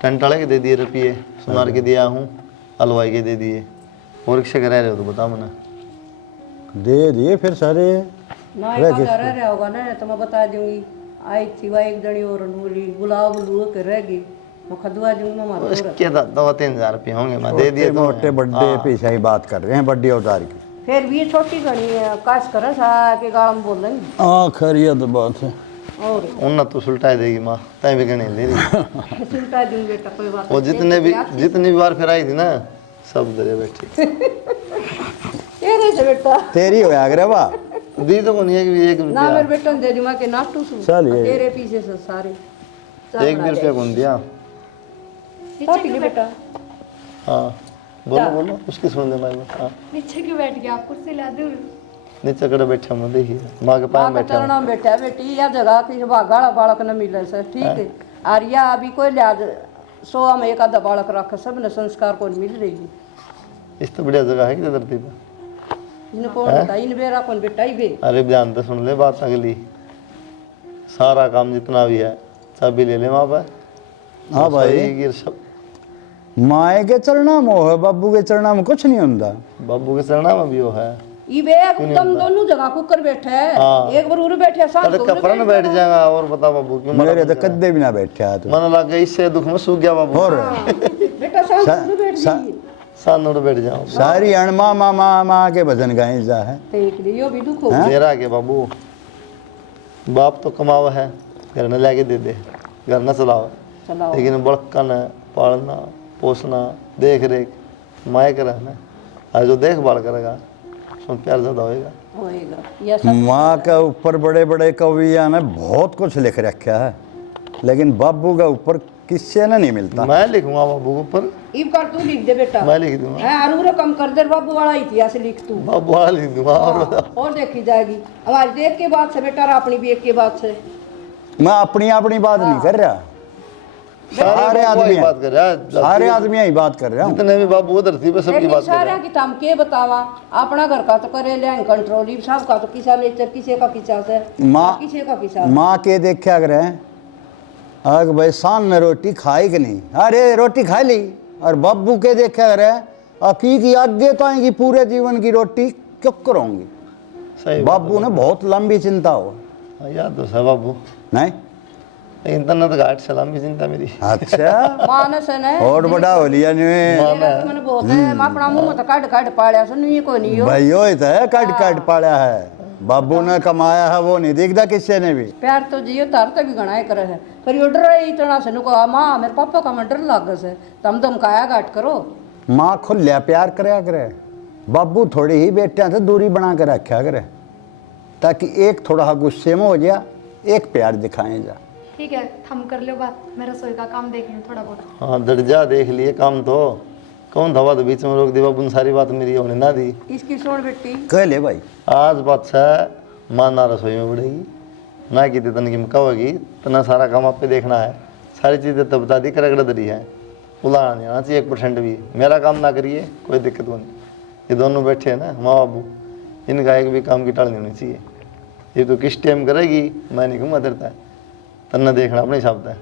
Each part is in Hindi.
टेंट वाले के दे दिए रुपये, सुनार के दिया हूँ, हलवाई के दे दिए। और किसे करा रहे हो तो बता मैंने। दे दिए फिर सारे। ना एक आधा रह रहा होगा ना तो मैं बता दूंगी। आई थी वह एक जनी और बोली बुलाओ बुलू के रह गई, मैं खदवा दूंगी मैं मारो उसके 2-3 हज़ार रुपये होंगे, मैं दे दिए तो मोटे बर्थडे पीछे ही बात कर रहे हैं, बर्थडे उतार की। फिर भी छोटी घनी है, काश कर सा के गाल में बोलेंगे। हाँ खैरिया तो बात है। और उन तो सुलटा देगी माँ, तय भी गणे ले रही। सुलटा दूंगी बेटा कोई बात वो जितनी भी बार फिर आई थी ना, सब दरे बैठी। तेरे से बेटा तेरी हो आगरे वाह दी तो नहीं है कि 1 ना मेरे बेटा ने दे दूंगा कि नाटू सु चल ये। तेरे पीछे से सारे रुपया 1 भी रुपया कौन दिया। छोटी के बेटा हाँ बोलो बोलो, उसकी सुन दे मैं। हाँ नीचे क्यों बैठ गया, आप कुर्सी ला दूँ? नीचे कड़े बैठा मैं, देखिए माँ के पास बैठा हूँ। चरणों में बैठा है बेटी, या जगह की भागाड़ा बालक न मिले सर ठीक है। और या अभी कोई लिहाज 100 में एक आधा बालक रख, सब ने संस्कार को मिल रही है। इस तो बढ़िया जगह है कि धरती पर। इनको बता इन बेरा कौन बेटा ही बे। अरे ध्यान तो सुन ले बात अगली, सारा काम जितना भी है चाबी ले ले वहाँ पर। हाँ भाई, सब माए के चरणा में हो, बाबू के चरणा में कुछ नहीं होता। बाबू के चरणा में भी वो है। ई बे तुम दोनों जगह कुकर बैठे है। हाँ। एक बार उरे बैठे साथ अरे कपड़ा में बैठ जाएगा। और बता बाबू क्यों मेरे तो कद्दे भी ना बैठे है तो मन लग गया, इससे दुख में सूख गया बाबू। और बेटा साथ उरे बैठ जाइए। साथ उड़ बैठ जाओ। सारी अणमा मामा माँ के भजन गाए जा है। देख लियो भी दुख हो। मेरा के बाबू बाप तो कमावा है, घर न लाके दे दे, घर न चलाओ, चलाओ लेकिन बड़कन पालना पोसना देख रेख माए कर है ना। आज जो देखभाल करेगा उसमें प्यार ज़्यादा होएगा। होएगा या सब माँ के ऊपर बड़े बड़े कविया ने बहुत कुछ लिख रखा है, लेकिन बाबू के ऊपर किससे ने नहीं मिलता। मैं लिखूंगा बाबू के ऊपर। इब कर तू लिख दे बेटा। मैं लिख दूंगा। है अरूरे कम कर दे बाबू वाला इतिहास लिख तू। बाबू वाला लिख दूंगा। और देखी जाएगी हमारी देख के बात से बेटा और अपनी भी एक के बात से। मैं अपनी बात नहीं कर रहा, सारे बाबू आदमी की बात कर रहा है। सारे आदमी ही बात कर रहा हूँ। जितने भी बाबू उधर थी सबकी लेकिन बात कर रहा सारा की तम के बतावा, अपना घर का तो करे ले कंट्रोल ही सब का तो किसा नेचर किसी का किसा से माँ किसी का किसा। माँ के देखा करे आग भाई शान ने रोटी खाई कि नहीं, अरे रोटी खा ली। और बाबू के देखा करे अकी की आगे तो आएगी पूरे जीवन की रोटी क्यों करोगी। सही बाबू ने बहुत लंबी चिंता हो। हाँ, याद तो है बाबू, नहीं लेकिन तन्नत घाट सलाम की चिंता मेरी। अच्छा मानस है ना और बड़ा हो लिया मैंने बोलते हैं मैं अपना मुंह में तो काट पाड़िया सुन ये कोई नहीं हो। भाई हो तो है काट पाड़ा है। बाबू ने कमाया है वो नहीं दिखता किसी ने भी। प्यार तो जियो तार तो भी गणाए करे है, पर ये डर है इतना से नुको माँ मेरे पापा का मैं डर लाग से तम दम काया घाट करो। माँ खुल्या प्यार कराया करे, बाबू थोड़ी ही बेटियां से दूरी बना कर रखा करे, ताकि एक थोड़ा गुस्से में हो जाए, एक प्यार दिखाए जा। ठीक है हम कर लो बात, मैं रसोई का काम देख लूँ थोड़ा बहुत। हाँ दर्जा देख लिए काम तो कौन धवा तो बीच में रोक दी बाबू ने सारी बात मेरी होने ना दी। इसकी छोड़ बेटी कह ले भाई आज बात है माना रसोई में बढ़ेगी ना कि तन की कहोगी तना सारा काम आप पे देखना है। सारी चीज़ें तो बता दी करगड़ दरी है, उलाना नहीं आना चाहिए 1% भी। मेरा काम ना करिए कोई दिक्कत नहीं। ये दोनों बैठे हैं ना माँ बाबू, इनका एक भी काम की टाल नहीं होनी चाहिए। ये तो किस टाइम करेगी मैं नहीं कहूँगा डरता है, तन्ना देखना अपने हिसाब से।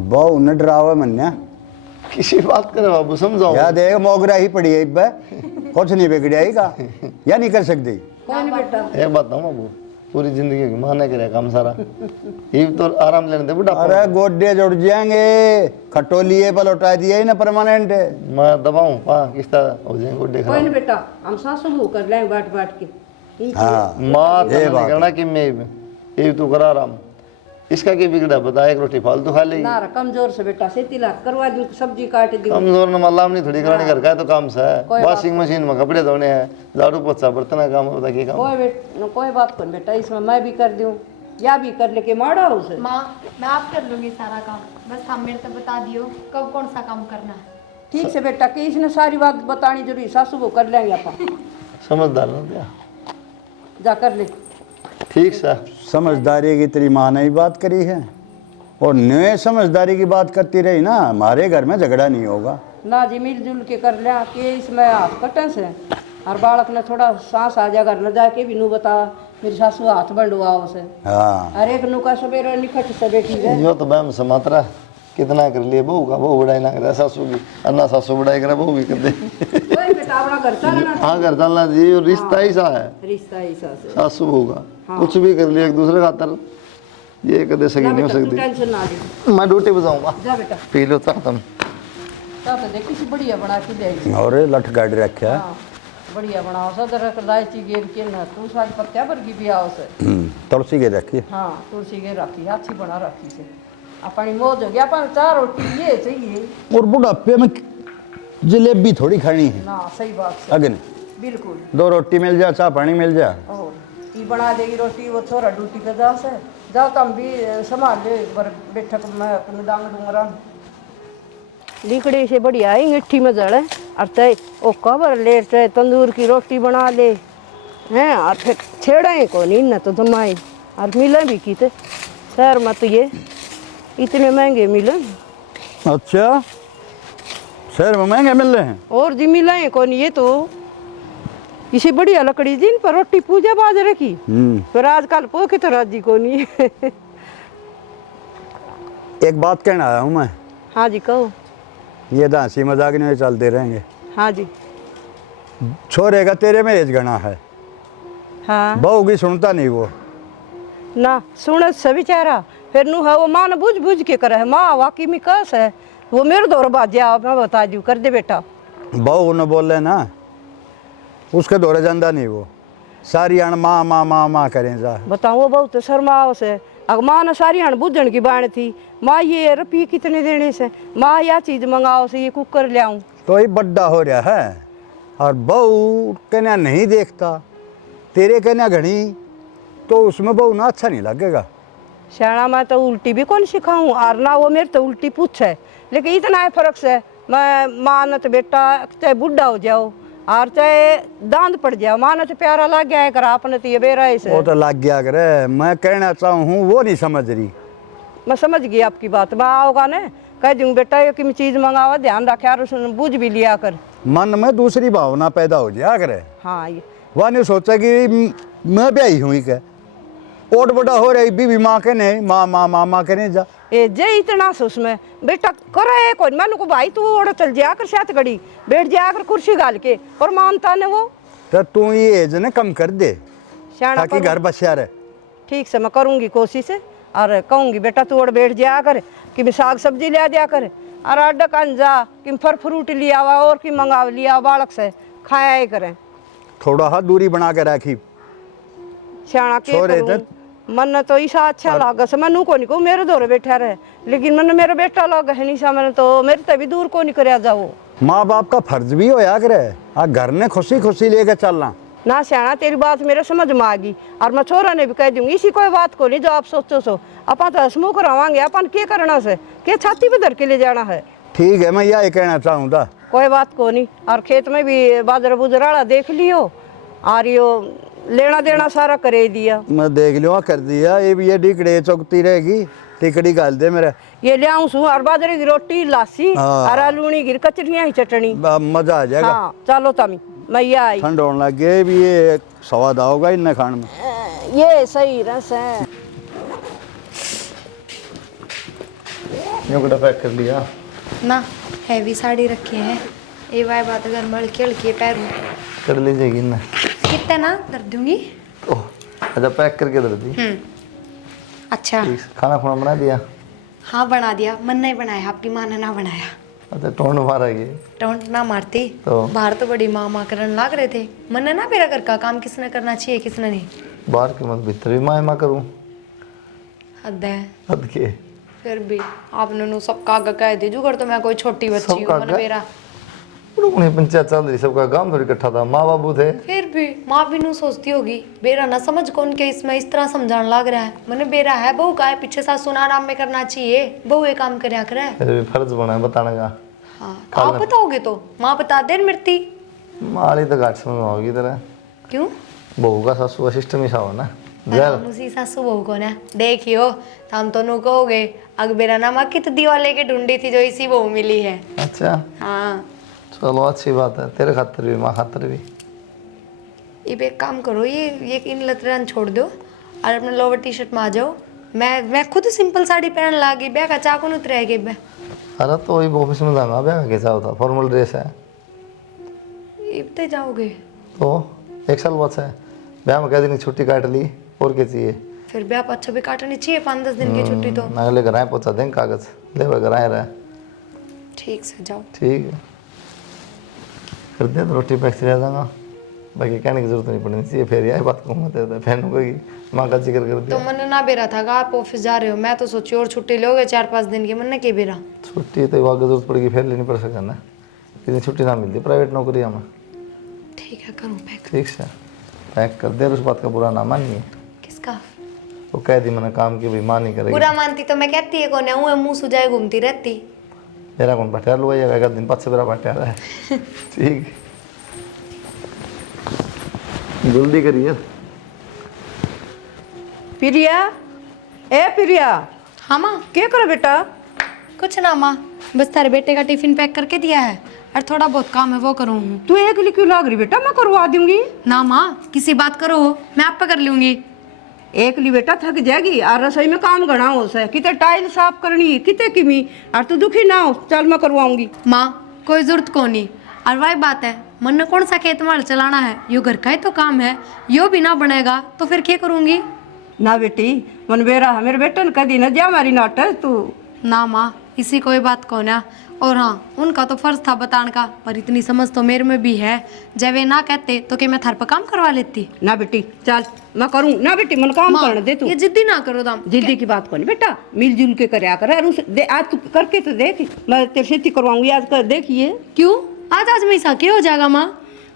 बहु न डरावे मन्या किसी बात करे बाबू समझाओ। या देख मोगरा ही पड़ी है इब्बे, कुछ नहीं बिगड़िया ही का या नहीं कर सकती। कोई नहीं बेटा एक बात बताऊँ बाबू, पूरी जिंदगी की माँ ने करे काम सारा, ये तो आराम लेने दे बुढ़ा। अरे गोड्डे जुड़ जाएंगे, खटोलिए पर लौटा दिए ही ना परमानेंट। मैं दबाऊँ पा किस तरह हो जाएंगे गुड्डे कोई नहीं खराब। बेटा हम सासू बहू कर लेंगे बाट के। हाँ माँ ये तो बात करना कि मैं ये तू करा आराम, इसका क्या बिगड़ा बता। एक रोटी फालतू खा लेगी। ना कमजोर से बेटा से तिला करवा दूं सब्जी काट दी। कमजोर न मल्लाम नहीं थोड़ी कराने घर का है तो काम सा कोई है। वॉशिंग मशीन में कपड़े धोने हैं, झाड़ू पोछा बर्तन का काम होता है। काम कोई बात कौन बेटा, इसमें मैं भी कर दूं या भी कर लेके मारा उसे। माँ मैं आप कर लूँगी सारा काम, बस हम मेरे से बता दियो कब कौन सा काम करना है। ठीक से बेटा कि इसने सारी बात बतानी जरूरी, सासू को कर लेंगे अपन। समझदार ना क्या, जा कर ले। ठीक सा। समझदारी की तेरी माँ ने ही बात करी है, और नए समझदारी की बात करती रही ना, हमारे घर में झगड़ा नहीं होगा ना जी मिलजुल के कर लिया कि इसमें हाथ कटन से और बालक ने थोड़ा सांस आ जाएगा न जाके भी नू बता मेरी सासू हाथ बंडवा उसे। हाँ हर एक नू का सवेरे निकट से बैठी है। यो तो बहम समात्रा कितना कर लिए बहू का, बहू बड़ाई ना करे सासू की, और ना सासू बड़ाई करे बहू की कर दे। कोई बेटा अपना घर चलना हाँ घर चलना जी, और रिश्ता ही सा है रिश्ता ऐसा से सासू बहू का, कुछ भी कर लिया एक दूसरे खातर, ये कदे सही ना नहीं हो बेटा तू सकती। टेंशन ना ले, मैं ड्यूटी पे जाऊंगा, जा बेटा पी लो चाह तुम। चाह तो देखी सी बढ़िया बना के ले आई। और लठ गाड़ी रखा है। हाँ बढ़िया बनाओ सदर इलायची गेर के ना तू साज पत्तिया भर की भी आओ से। तुलसी के रखी। हाँ तुलसी के रखी अच्छी बना रखी से अपनी मौज हो गया अपन 4 रोटी ये चाहिए और बुढ़ापे में जलेबी थोड़ी खानी है। ना सही बात से अग्नि बिल्कुल 2 रोटी मिल जा, चाह पानी मिल जा। और ये बना देगी रोटी, वो छोरा ड्यूटी पे जा से जाओ तुम भी संभाल ले एक बार बैठक में अपने दांग डूंगरा लिकड़ी से बढ़िया है मिट्टी में जड़ है और तय वो कवर ले चाहे तंदूर की रोटी बना ले हैं और फिर छेड़े को नहीं न तो दमाई और मिले भी की थे शहर में तो ये इतने महंगे मिले अच्छा शहर में महंगे मिल रहे हैं। और जी मिले को नहीं ये तो इसे बढ़िया लकड़ी दिन पर रोटी पूजा बाजरे की फिर आजकल पो की तो राजी को नहीं एक बात कहना आया हूँ मैं, हाँ जी कहो। ये तो हंसी मजाक नहीं चलते रहेंगे। हाँ जी छोरे का तेरे में एज गणा है, हाँ बहू की सुनता नहीं वो। ना सुन सभी चेहरा फिर नू है वो माँ ने बुझ बुझ के करे है माँ वाकई में कस है वो मेरे दौर बाजा मैं बता दू कर दे बेटा। बहू ने बोले ना उसके दौरे जाता नहीं वो, सारी अण माँ माँ माँ माँ करें जा। बताओ वो बहुत शर्माओ से अगर माँ ने सारी अण बुझन की बाण थी माँ ये रुपये कितने देने से माँ यह चीज़ मंगाओ से ये कुकर ले आऊँ तो ये बड्डा हो रहा है और बहू कहना नहीं देखता, तेरे कहना घड़ी तो उसमें बहू ना अच्छा नहीं लगेगा। श्याणा मैं तो उल्टी भी कौन सिखाऊं और ना वो मेरे तो उल्टी पूछे लेकिन इतना है फर्क से मैं माँ न तो बेटा चाहे बुढ़ा हो जाओ और चाहे दांत पड़ जाओ माँ न तो प्यारा लग गया है कर आपने तो ये बेरा से वो तो लग गया करे, मैं कहना चाहूँ वो नहीं समझ रही। मैं समझ गई आपकी बात मैं आओगा ना कह दूँ बेटा ये कि चीज़ मंगावा ध्यान रखे और उसने बुझ भी लिया कर मन में दूसरी भावना पैदा हो जाया करे। हाँ ये वह नहीं सोचा कि मैं ब्याही हुई क्या ओट बड़ा हो रही बीवी माँ के नहीं माँ माँ माँ माँ के नहीं जा ए जे इतना से उसमें बेटा करे कौन मैंने को भाई तू ओढ़ चल जाया कर साथ घड़ी बैठ जाया कर कुर्सी गाल के और मानता ने वो तो तू ये एज ने कम कर दे श्याणा ताकि घर बसिया रहे। ठीक से मैं करूँगी कोशिश और कहूँगी बेटा तू और बैठ जाया कर कि मैं साग सब्जी ले दिया कर और अड्डा कान जा कि फल फ्रूट लिया हुआ और कि मंगा लिया बालक से खाया ही करें। थोड़ा हाथ दूरी बना के रखी श्याणा के छोरे करूं? मन तो ईसा अच्छा लागा से मैं को नहीं को मेरे दौरे बैठा रहे लेकिन मन मेरा बेटा लगा है नहीं सा मैंने तो मेरे तभी दूर को नहीं कर जाओ। माँ बाप का फर्ज भी हो या करे आ घर ने खुशी खुशी लेके चलना ना श्याणा तेरी बात मेरे समझ में आ गई और मैं छोरा ने भी कह दूंगी इसी कोई बात को नहीं जो आप सोचो सो अपन तो हसमुख रवांगे अपन क्या करना से क्या छाती पे धर के ले जाना है। ठीक है मैं यही कहना चाहूँ था। कोई बात को नहीं और खेत में भी बाजरा बुजराड़ा देख लियो और यो लेना देना सारा करे दिया मैं देख लियो कर दिया ये भी ये टिकड़ी चौकती रहेगी टिकड़ी गाल दे मेरा ये ले आऊँ सू और बाजरे की रोटी लासी हाँ। और लूनी गिर कचरियाँ ही चटनी मजा आ जाएगा। हाँ चलो तमी मैं ये आई ठंड होने लग गए भी ये स्वाद आओगा इन खान में। ये सही रस है यूँ पैक कर लिया ना हैवी साड़ी रखी है ये वाई बात अगर मल के हल्की पैर कर लीजिएगी ना कितना ना दर दूंगी। ओह अच्छा पैक करके दे दी। अच्छा ठीक, खाना खुना बना दिया। हाँ बना दिया मन नहीं बनाया आपकी माँ ने ना बनाया। अच्छा टोंड मारा ये टोंट ना मारती तो बाहर तो बड़ी माँ माँ करने लाग रहे थे मन ने ना मेरा घर का काम किसने करना चाहिए किसने नहीं। बाहर की मत भीतर भी माँ करूँ हद है हद के फिर भी आपने नु सबका आगे कह दी जुगर तो मैं कोई छोटी बच्ची सबका हूँ मन आगे? मेरा उन्हें पंचायत चल रही सबका गांव थोड़ी इकट्ठा था माँ बाबू थे फिर भी माँ भी नु सोचती होगी बेरा ना समझ कौन के इसमें इस तरह समझाने लग रहा है मैंने बेरा है बहू का है पीछे सासू ना आराम में करना चाहिए बहू ये काम करया करे। फिर भी फर्ज बना है बताने का। हाँ आप बताओगे तो माँ बता दे मृति माली तो घाट समझ में होगी तरह क्यों बहू का सासू का सिस्टम ही सा हो ना उसी सासू बहू को ना देखियो हम तो नु कहोगे अग बेरा ना माँ कित दीवा लेके ढूंढी थी जो इसी बहू मिली है। अच्छा हाँ चलो अच्छी बात है तेरे खातिर भी माँ खातिर भी। ये एक काम करो ये इन लतरन छोड़ दो और अपने लोअर टी शर्ट में आ जाओ मैं खुद सिंपल साड़ी पहन लागी, ब्याह का चाकू उतर गई बे। अरे तो वही ऑफिस में जाना, ब्याह कैसा होता, फॉर्मल ड्रेस है इतने जाओगे तो 1 साल बाद है ब्याह में, कह दिन की छुट्टी काट ली और क्या चाहिए। फिर ब्याह पर अच्छा भी काटनी चाहिए 5-10 दिन की छुट्टी तो। मैं अगले घर आए पहुँचा देंगे कागज, ले वो घर आए रहे। ठीक से जाओ। ठीक है कर दिया तो रोटी पैक से रह जाऊंगा, बाकी कहने की जरूरत नहीं पड़नी चाहिए। फिर यही बात कहूँगा तेरे फैन को माँ का जिक्र कर तो दिया। मैंने ना बेरा था आप ऑफिस जा रहे हो, मैं तो सोची और छुट्टी लोगे 4-5 दिन की, मैंने के बेरा। छुट्टी तो आगे जरूरत पड़ेगी फिर लेनी पड़ सकता ना, इतनी छुट्टी ना मिलती प्राइवेट नौकरी हमें। ठीक है करूँ पैक। ठीक से पैक कर दे, उस बात का बुरा ना मानिए। किसका वो कह दी मैंने काम की भाई माँ नहीं करेगी। बुरा मानती तो मैं कहती है कौन है, मुँह सुजाए घूमती रहती। मेरा कौन पटियाल हुआ है, एक दिन 5 से मेरा पटियाल है। ठीक जल्दी करिए। प्रिया, ए प्रिया, हाँ माँ। क्या करो बेटा? कुछ ना माँ, बस तारे बेटे का टिफिन पैक करके दिया है और थोड़ा बहुत काम है वो करूँ। तू अकेली क्यों लाग रही बेटा, मैं करवा दूंगी। ना माँ किसी बात करो, मैं आप पे कर लूंगी। एकली बेटा थक जाएगी और रसोई में काम घना हो से, कितने टाइल साफ करनी, कितने किमी, और तू दुखी ना हो, चल मैं करवाऊंगी। माँ कोई जरूरत को नहीं, और वही बात है मन ने कौन सा खेत माल चलाना है, यो घर का ही तो काम है, यो भी ना बनेगा तो फिर क्या करूँगी। ना बेटी मन बेरा है, मेरे बेटे ने कदी न जा हमारी नाट तू। ना माँ इसी कोई बात को ना, और हाँ उनका तो फर्ज था बताने का, पर इतनी समझ तो मेरे में भी है, जब वे ना कहते तो क्या मैं थार पर काम करवा लेती। ना बेटी चल मैं करूँ ना बेटी, मन काम माँ, करने दे तू। ये जिद्दी ना करो दाम। जिद्दी की बात कौन बेटा, मिलजुल के करया कर। और उस आज तू करके तो देख, मैं तेरे से करवाऊंगी आज कर देखिए। क्यों आज आज में क्या हो जाएगा माँ?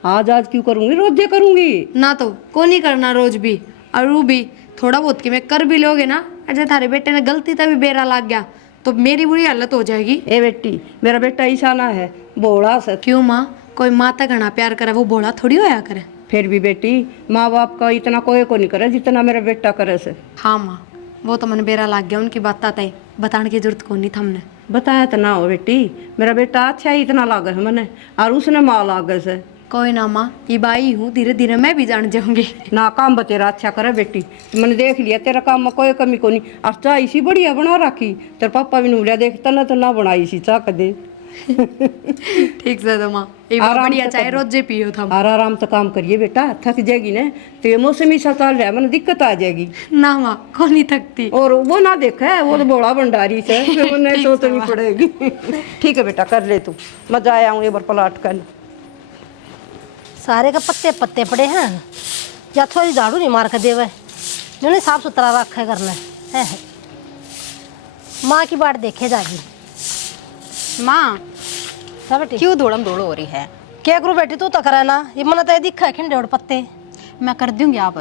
आज क्यों करूंगी, रोजे करूंगी ना तो को नहीं करना रोज भी, और वो भी थोड़ा बहुत कि मैं कर भी लोगे ना, अजय थारे बेटे ने गलती तभी बेरा लग गया तो मेरी बुरी हालत हो जाएगी। ए बेटी मेरा बेटा ऐसा ना है, बोला से। क्यों माँ, कोई माँ तक घना प्यार करे वो बोला थोड़ी होया करे। फिर भी बेटी माँ बाप का इतना कोई को नहीं करे जितना मेरा बेटा करे से। हाँ माँ वो तो मन बेरा लग गया, उनकी बात आता है, बताने की जरूरत को नहीं था हमने। बताया तो ना हो बेटी, मेरा बेटा अच्छा ही इतना लागे है मैंने, और उसने माँ लागे से। कोई ना माँ, ये बाई हूँ, धीरे धीरे मैं भी जान जाऊंगी। ना काम बतेरा अच्छा करे बेटी, मैंने देख लिया तेरा काम में कोई कमी को नहीं। और चाह इसी बढ़िया बना रखी, तेरे पापा भी बोलिया देखता ना तो ना बनाई सी चाह दे। ठीक से तो माँ ये आराम बढ़िया से चाहे करो। रोजे पियो था। और आराम से काम करिए बेटा, थक जाएगी ना तो ये मौसम ऐसा चल रहा है, मैंने दिक्कत आ जाएगी। ना माँ को नहीं थकती। और वो ना देखा है, वो तो बड़ा भंडारी से फिर उन्हें सोचनी पड़ेगी। ठीक है बेटा कर ले तू, मैं जा आऊँ एक बार पलाट कर। सारे का पत्ते पत्ते पड़े हैं, या थोड़ी झाड़ू नहीं मार कर देवे, उन्हें साफ सुथरा रखा करना है। माँ की बात देखे जाएगी। माँ हाँ बेटी क्यों दौड़म दौड़ हो रही है? क्या करूँ बेटी, तू तो करे ना, ये मन तो दिखा है खिंडे और पत्ते। मैं कर दूंगी आप।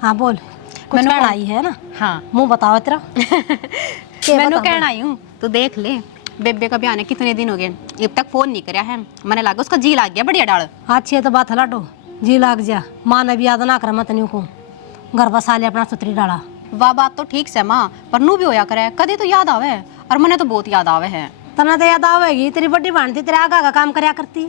हाँ बोल, कुछ मैंने कहना आई है ना? हाँ मुँह बताओ तेरा। क्या मैंने बताऊँ? कहना आई हूँ तो देख ले, बेबे का भी आने कितने दिन हो गए, अब तक फोन नहीं कराया है। मैंने लगा उसका जी लाग गया बढ़िया डाल। अच्छी है तो बात है लाडो, जी लाग जा। माँ ने भी याद ना कर मत नहीं को, घर बसा ले अपना सुतरी डाला। वाह बात तो ठीक से माँ, पर नू भी होया करे कदे तो याद आवे, और मैंने तो बहुत याद आवे है। तना तो याद आवेगी, तेरी बड़ी बहन थी तेरे आगा का काम करया करती,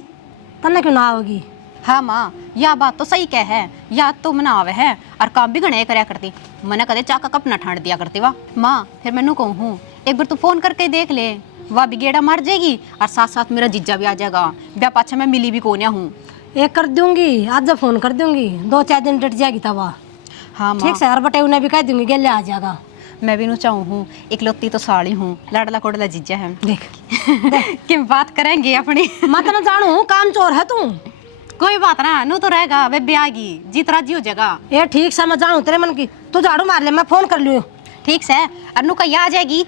तना क्यों ना आओगी? हाँ माँ यह बात तो सही कह है, याद तो मना आवे है और काम भी गणे करया करती। मैंने कदे चाका कप न ठांड दिया करती। वाह माँ फिर मैनू कहूँ एक बार तू फोन करके देख ले, वह भी गेड़ा मार जाएगी और साथ साथ मेरा जीजा भी आ जाएगा। ब्याह पाछा मैं मिली भी कोन्या हूँ। एक कर दूंगी, आज जब फोन कर दूंगी, 2-4 दिन डट जाएगी तब। हाँ माँ ठीक से, और बटे उन्हें भी कह दूंगी गेले आ जाएगा। मैं भी नू चाहूँ हूँ, इकलौती तो साड़ी हूँ, लाडला कोडला जीजा है। देख कि बात करेंगे अपनी। मैं तो ना जानू काम चोर है तू। कोई बात ना, नू तो रहेगा, बेबे आएगी, जीत राजी हो जाएगा। ये ठीक से मैं जानू तेरे मन की, तू झाड़ू मार ले, मैं फोन कर लूँ। ठीक से और नू कहीं आ जाएगी।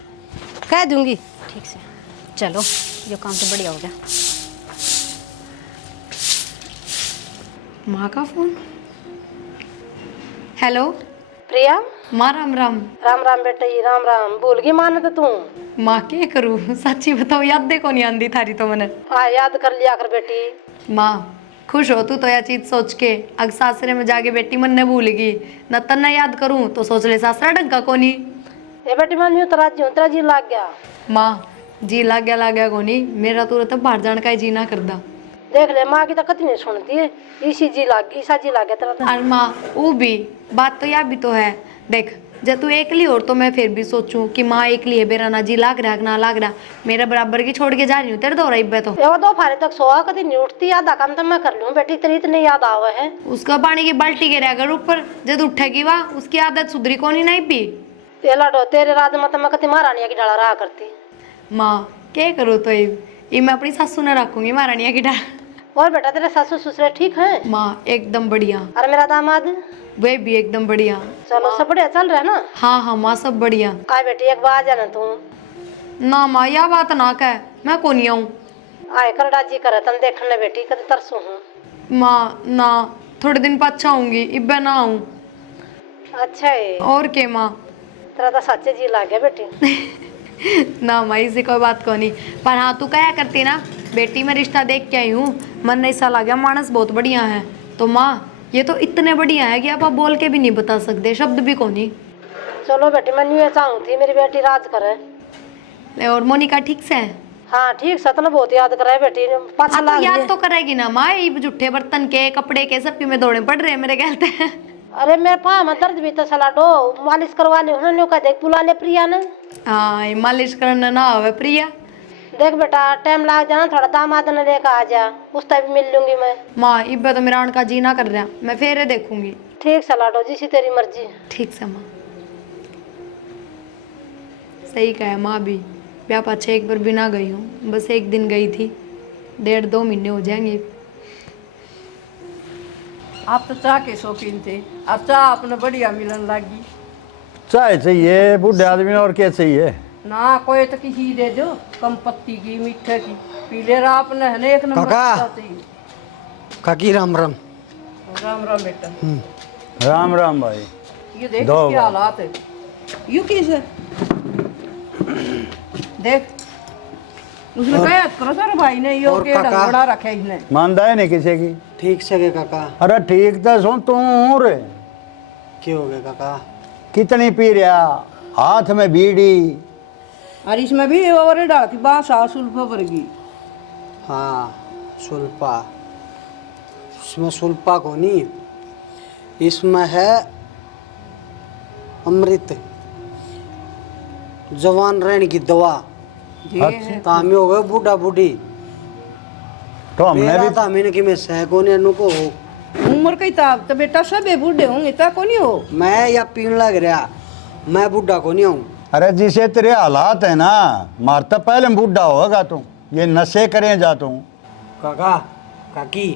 कह दूंगी। ठीक से चलो, ये काम तो बढ़िया हो गया। माँ का फोन। हेलो प्रिया, माँ राम राम। राम राम बेटा जी, राम राम। भूल गई माँ ने तो तू। माँ क्या करूँ, सच्ची बताओ याद देखो नहीं आंदी थारी तो मैंने। हाँ याद कर लिया कर बेटी। माँ खुश हो तू तो यह चीज सोच के, अग सासरे में जाके बेटी मन ने भूल गई न, तन्ना याद करूँ तो सोच ले सासरा ढंग का कोनी। ये बेटी मैं यूँ तो राजी हूँ, तेरा जी लाग गया। माँ जी लाग गया कोनी, मेरा तो तब बाहर जाने का ही जी ना करदा। देख ले माँ की तो कति नहीं सुनती है, इसी जी लाग गया तेरा तो। और माँ वो भी बात तो यह भी तो है, देख जब तू एकली और तो मैं फिर भी सोचूं कि माँ एकली है, बेरा ना जी लाग रहा ना लाग रहा, मेरा बराबर की छोड़ के जा रही हूँ तेरे दो रही तो। ये दो फारे तक सोआ कभी नहीं उठती, आधा काम तो मैं कर लूँ बेटी, तेरी इतनी याद आवे है। उसका पानी की बाल्टी गिरा अगर ऊपर, जब उठेगी वाह उसकी आदत सुधरी कौन ही नहीं पी। ये लाडो तेरे रात में तो मैं कति महारानिया की डाला रहा करती। माँ क्या करूँ तो ये मैं अपनी सासू ने रखूंगी महारानिया की डाल। और बेटा तेरे सासू ससुर ठीक है? माँ एकदम बढ़िया। और मेरा दामाद? वे भी एकदम बढ़िया। चलो सब बढ़िया चल रहा है ना? हाँ हाँ माँ सब बढ़िया। आए बेटी एक बार आ जाना तू। ना माँ यह बात ना कह, मैं कौन ही आऊँ। आए करडा जी करे तन देखने बेटी कति तरसू हूँ। माँ ना थोड़े दिन पाछा आऊंगी, इब्बे ना आऊँ। अच्छा है। और के माँ तेरा तो सच्चे जी लाग गया बेटी। ना माँ इसी कोई बात को नहीं, पर हाँ तू क्या करती ना बेटी, मैं रिश्ता देख के आई हूँ, मन नहीं सा लगा, मानस बहुत बढ़िया है। तो माँ ये तो इतने बढ़िया है कि आप बोल के भी नहीं बता सकते, शब्द भी को नहीं। चलो बेटी मैं न्यू चाहूँ थी मेरी बेटी राज करे। ले और मोनिका ठीक से है? हाँ ठीक सतना बहुत याद करे बेटी, पाछा तो लाग याद गया। तो करेगी ना माँ, ये जूठे बर्तन के कपड़े के सबके में दौड़े पड़ रहे मेरे कहते हैं। अरे मेरे पाँव में दर्द भी तो सलाडो, मालिश करवाने उन्होंने कहा देख बुला ले प्रिया ने। हाँ ये मालिश करना ना होवे प्रिया। देख बेटा टाइम लग जाना, थोड़ा दामाद ने लेकर आ जा, उससे भी मिल लूंगी मैं। माँ इब्बे तो मेरा उनका जी ना कर रहा, मैं फेरे देखूंगी। ठीक सलाडो जिसी तेरी मर्जी। ठीक से माँ, सही कहा माँ भी, ब्याह पाछे एक बार भी ना गई हूँ, बस एक दिन गई थी, 1.5-2 महीने हो जाएंगे। आप तो चाह के शौकीन थे, अब चाह अपने बढ़िया मिलन लगी। चाय चाहिए बूढ़े आदमी ने, और क्या चाहिए? ना कोई तो किसी दे दो, कम पत्ती की मीठे की पी ले रहा आपने, है ना एक नंबर काका। चाह चाहिए। काकी राम राम। राम राम बेटा। राम राम भाई। ये देख दो क्या हालात है, यू किसे देख उसने कहा करो सर भाई ने यो और के काका? ढंगड़ा रखे इसने। मानदा है नहीं किसी की? ठीक से गए काका? अरे ठीक तो सुन तू रे, क्या हो गया काका? कितनी पी रहा, हाथ में बीड़ी। और इसमें भी और डाल की बात सुल्फा वर्गी। हाँ सुल्पा, इसमें सुल्पा को नहीं, इसमें है अमृत, जवान रहने की दवा। तामी हो गए बूढ़ा बूढ़ी, तो हमने मेरा भी तामी ने कि मैं सहकोने को हो, उम्र कई ताब तो बेटा सब बूढ़े होंगे ता को नहीं हो। मैं या पीने लग रहा, मैं बूढ़ा को नहीं हूँ। अरे जिसे तेरे हालात है ना, मारता पहले बूढ़ा होगा तू, ये नशे करें जा तू। काका काकी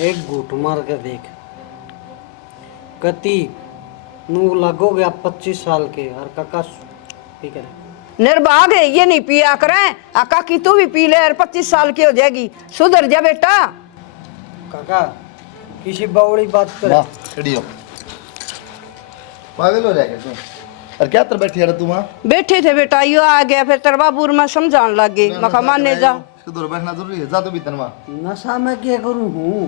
एक घूट मार के देख, कति नू लगो गया 25 साल के, और काका ठीक है निर्भाग है ये नहीं पिया करें, आका की तू भी पी ले और 25 साल की हो जाएगी, सुधर जा बेटा। काका किसी बावड़ी बात करे। वाह खड़ी हो, पागल हो जाएगा तू। और क्या तर बैठी है तू वहाँ? बैठे थे बेटा, यो आ गया फिर तेरा बाबूर में समझाने लग गई, मखा माने जा। सुधर बैठना जरूरी है, जा तो भीतर वहाँ। नशा में क्या करूँ हूँ,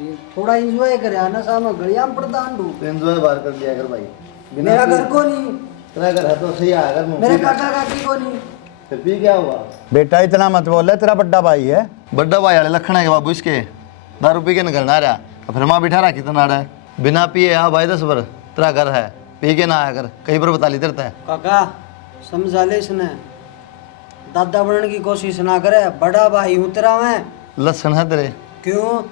ये थोड़ा एंजॉय करे, नशा में गलियां प्रदान दूँ। एंजॉय बाहर कर लिया कर भाई, बिना मेरा पी- घर को नहीं, तेरा घर है तो सही आएगा मुंह मेरे पी- काका काकी को नहीं। फिर पी क्या हुआ? बेटा इतना मत बोल, तेरा बड्डा भाई है। बड्डा भाई वाले लखन है बाबू इसके, दारू पी के न घर ना रहा, और फिर माँ बिठा रहा कितना रहा है, बिना पिए हाँ भाई 10 बार तेरा घर है, पी के ना आया कर, कई बार बता ली तेरता है। काका समझा ले इसने, दादा बनने की कोशिश ना करे, बड़ा भाई हूँ तेरा मैं। लक्षण है तेरे, क्यों?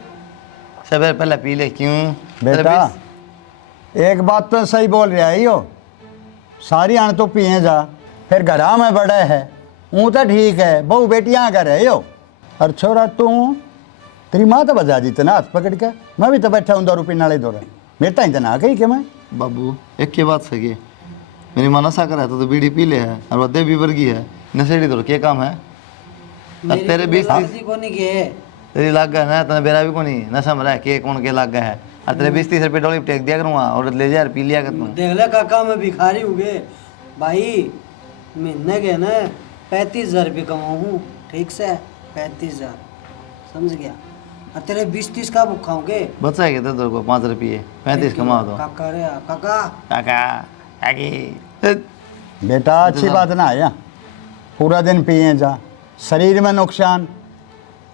सवेरे पहले पी ले क्यों? तेरे बेटा बीच- एक बात तो सही बोल रहा है यो, सारी आन तो पिए जा, फिर घरा में बड़े है, ऊँ तो ठीक है, बहू बेटियाँ घर है यो, और छोरा तू, तेरी माँ तो बजा दी तना हाथ पकड़ के, मैं भी तो बैठा हूँ 2 रुपये नाले दो रहा, मेरे तो इतना कही कि मैं बाबू एक के बात सही है, मेरी माँ नशा कर तो बीड़ी पी ले है, और वह देवी वर्गी है, नशेड़ी तो क्या काम है? और तेरे बीच किसी को नहीं किए। तेरी लाग गए ना, तेने बेरा भी को नहीं नशा में रह के कौन के लाग गए है, और तेरे 20-30 रुपये डोली टेक दिया करूँगा, और ले जा यार पी लिया कर तू। देख ले काका मैं भिखारी हूँ गे भाई, महीने के ना 35,000 रुपये कमाऊँ, ठीक से 35,000, समझ गया? और तेरे 20-30 का भूखा हूँ गे। बचा है क्या तेरे को 5 रुपये 35 कमा दो। काका रे काका, काका काकी बेटा अच्छी बात ना आया, पूरा दिन पिए जा, शरीर में नुकसान,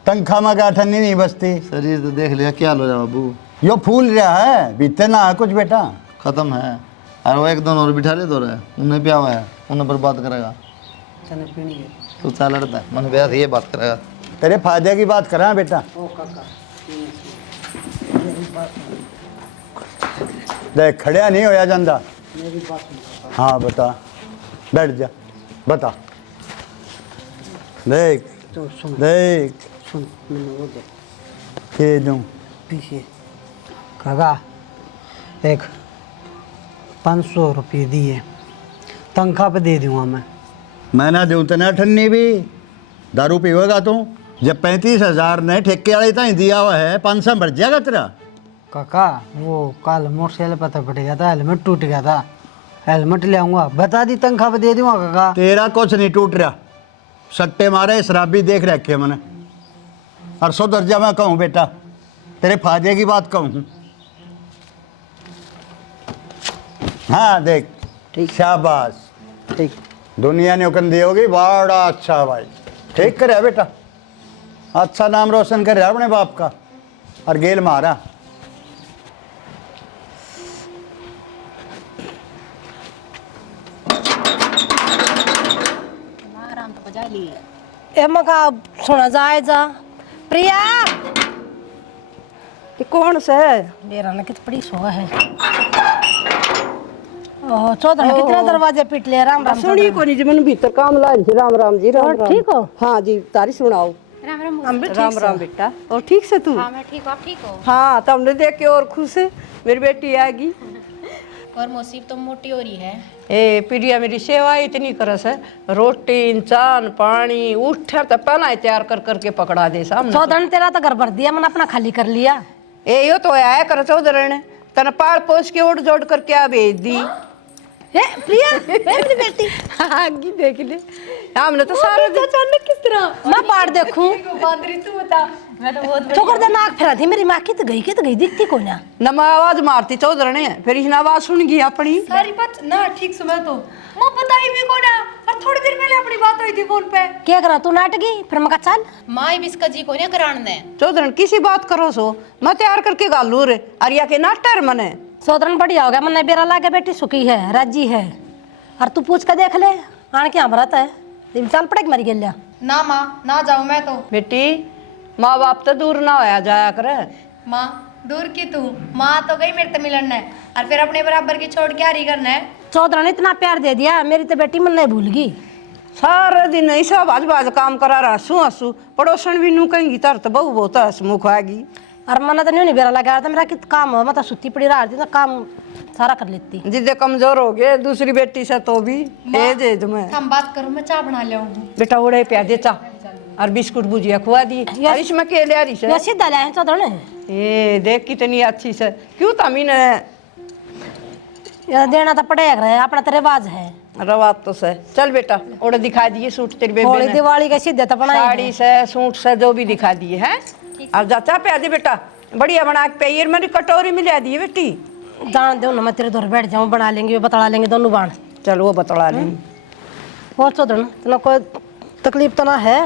तनख्वाह में गाठनी नहीं बचती, शरीर तो देख लिया क्या लो जा बाबू, यो फूल रहा है, बीते ना है कुछ बेटा। खत्म है। और वो एक दोनों और बिठा ले दो रहा है, उन्हें पिया हुआ है, उन्हें पर बात करेगा। चने पीनी है तू चाल लड़ता है, मन ब्याह ये बात करेगा। तेरे फायदे की बात करा बेटा। ओ काका देख खड़िया नहीं होया जाता। मेरी बात सुन काका। हाँ बता, बैठ जा, बता। देख तो सुन मैंने वो दे ये दूँ पीछे काका एक 500 रुपये दिए तनख्वाह पे दे दूंगा मैं ना दूँ तो ना ठन्नी भी दारू पीवेगा तू। जब 35,000 ने ठेके वाले ताई दिया हुआ है, 500 भर जाएगा तेरा। काका वो कल मोटरसाइकिल पता पड़ गया था, हेलमेट टूट गया था, हेलमेट ले आऊंगा, बता दी तनख्वाह पे दे दूंगा काका। तेरा कुछ नहीं टूट रहा, सट्टे मारे शराबी देख रखे मैंने। और 100 दर्जा मैं कहूँ बेटा, तेरे फायदे की बात कहूँ। हाँ देख ठीक। शाबाश, ठीक दुनिया ने हुक्म दी होगी, बड़ा अच्छा भाई, ठीक करे बेटा, अच्छा नाम रोशन कर रहा अपने बाप का। और गेल मारा आराम तो बजा ली। ए मका सुना जाए जा प्रिया ये कौन से है? डेरा ने कित बड़ी सो है। ओह चौधरी ने कितने दरवाजे पीट लिए। राम राम सुनी को नहीं जी, मैंने भीतर काम ला रही थी। राम राम जी। राम और राम। ठीक हो? हाँ जी, तारी सुनाओ। राम राम। राम राम बेटा। और ठीक से तू? हाँ मैं ठीक हूँ, आप ठीक हो? हाँ, तो हमने देख के और खुश है, मेरी बेटी आएगी। और मुसीब तो मोटी हो रही है। ए प्रिया मेरी सेवा इतनी करस है, रोटी चान पानी उठे तो पहला ही तैयार कर करके पकड़ा दे सामने। चौधरी ने तेरा तो घर भर दिया, मैंने अपना खाली कर लिया। ए यो तो आया कर चौधरी ने तने पाल पोस के उड़ जोड़ करके आ भेज दी। ए प्रिया मेरी बेटी आगी देख ले, हमने तो सारा दिन अचानक किस तरह मैं बाढ़ देखूं बांदरी तू बता। मैं तो बहुत तो कर दे नाक फेरा थी मेरी माँ की तो गई दिखती को ना। नमा आवाज मारती चौधरी ने, फिर इसने आवाज सुन गई अपनी। सारी बात ना ठीक सुना तो मैं बताई भी को ना। और थोड़ी देर पहले अपनी बात हुई थी फोन पे। क्या करा तू नाटकी? फिर मैं कहा चल माँ बिस्का जी को ना करान दे। चौधरी किसी बात करो सो, मैं तैयार करके गालू रे अरिया के नाटर मने। चौधरी बढ़िया हो गया, मैंने बेरा लाके बेटी सुखी है राजी है। और तू पूछ के देख ले आन के भरत है चल पड़ेगी मरी गया। ना माँ ना जाऊँ मैं तो। बेटी माँ बाप तो दूर ना होया जाया करे। माँ दूर की तू, माँ तो गई मेरे से मिलन है और फिर अपने बराबर की छोड़ के हारी करना है। चौधरी ने इतना प्यार दे दिया, मेरी तो बेटी मन नहीं भूल गई। सारे दिन ऐसा बाज बाज काम करा रहा, हंसू हंसू पड़ोसन भी नू कहेंगी तर तो बहु बहुत हंसमुख आएगी। और मन तो नहीं बेरा लगा था मेरा कि काम मैं तो सुती पड़ी रहा थी तो काम सारा कर लेती। जिदे कमजोर हो गए दूसरी बेटी से तो भी दे तुम्हें। हम बात करो, मैं चाय बना ले आऊँ। बेटा उड़े प्या दे चा और बिस्कुट भुजिया खुआ दी। और इसमें के ले रही ये से सीधा लाए हैं चौधरी ने। ए देख कितनी अच्छी से, क्यों तमी ने ये देना तो पड़ेगा, अपना तो रिवाज है। रवात तो से। चल बेटा ओड़े दिखा दिए सूट तेरी बेबे होली ने, दिवाली के सीधे तो बनाए साड़ी से सूट से जो भी दिखा दिए हैं। और जाचा पे आदि बेटा बढ़िया बना के पेयर मेरी कटोरी में ले दी बेटी। जान दो ना, मैं तेरे दौर बैठ जाऊँ, बना लेंगे बतला लेंगे दोनों बाण। चल वो बतला लेंगे। और चौधरी तो कोई तकलीफ तो ना है?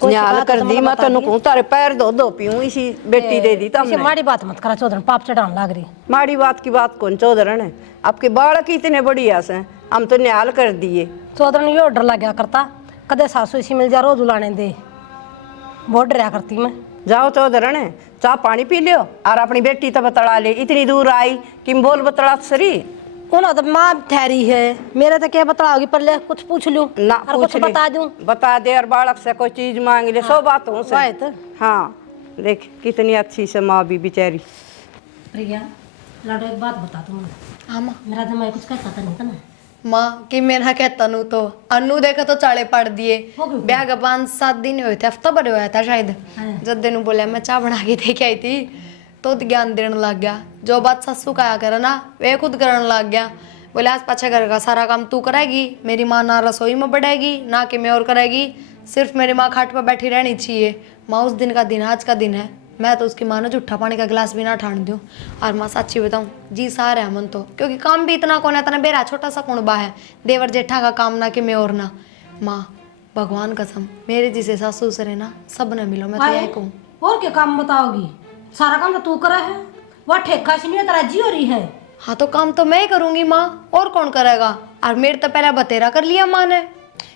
कोई न्याल शिकायत कर तो दी मतलब मैं बता तेन दी। कहूँ तारे पैर दो पीऊँ, इसी बेटी दे दी ऐसे तमने। माड़ी बात मत करा चौधरी, पाप चढ़ाने लाग रही। माड़ी बात की बात कौन चौधरी ने, आपके बालक इतने बढ़िया से हम तो न्याल कर दिए। चौधरी ने यो डर लग गया करता, कदे सासू इसी मिल जा रोज उलाने दे, बहुत डरा करती मैं। जाओ चौधरी ने चाह पानी पी लियो और अपनी बेटी तो बतला ले, इतनी दूर आई कि बोल बतला सरी उन्हें तो माँ ठहरी है, मेरे तो क्या बतलाओगी, पर ले कुछ पूछ लूं ना और पूछ कुछ ले, बता दूं। बता दे और बालक से कोई चीज मांग ले। सौ बातों से। वाह तो। हाँ देख कितनी अच्छी से माँ भी बेचारी। प्रिया लाडो एक बात बता तुम, हाँ माँ। मेरा दिमाग कुछ कहता था नहीं था ना। माँ कि मेरा कहता नू तो अनु देखा तो चाले पड़ दिए। हो गई। ब्याह का 5-7 दिन हुए थे, हफ्ता भर हुआ था शायद। हाँ। जब दिन बोला मैं चाय बना के दे के आई थी तो ज्ञान देने लग गया। जो बात ससु कहा करे ना वे खुद करने लग गया। बोले आज पाछा घर का सारा काम तू करेगी, मेरी माँ ना रसोई में बढ़ेगी ना कि मैं और करेगी, सिर्फ मेरी माँ खाट पर बैठी रहनी चाहिए। माँ उस दिन का दिन आज का दिन है, मैं तो उसकी माँ ने जूठा पानी का गिलास भी ना ठान दूँ। और माँ सच्ची बताऊँ जी सारे है मन तो, क्योंकि काम भी इतना कौन है, इतना बेरा छोटा सा कुणबा है, देवर जेठा का काम ना कि मैं और ना। माँ भगवान कसम मेरे जिसे सासू ससुर है ना सब ने मिलो, मैं तो यही कहूँ। और क्या काम बताओगी, सारा काम तो तू करा है, वह ठेका से नहीं तेरा जी हो रही है। हाँ तो काम तो मैं ही करूंगी माँ, और कौन करेगा। और मेरे तो पहले बतेरा कर लिया माँ ने।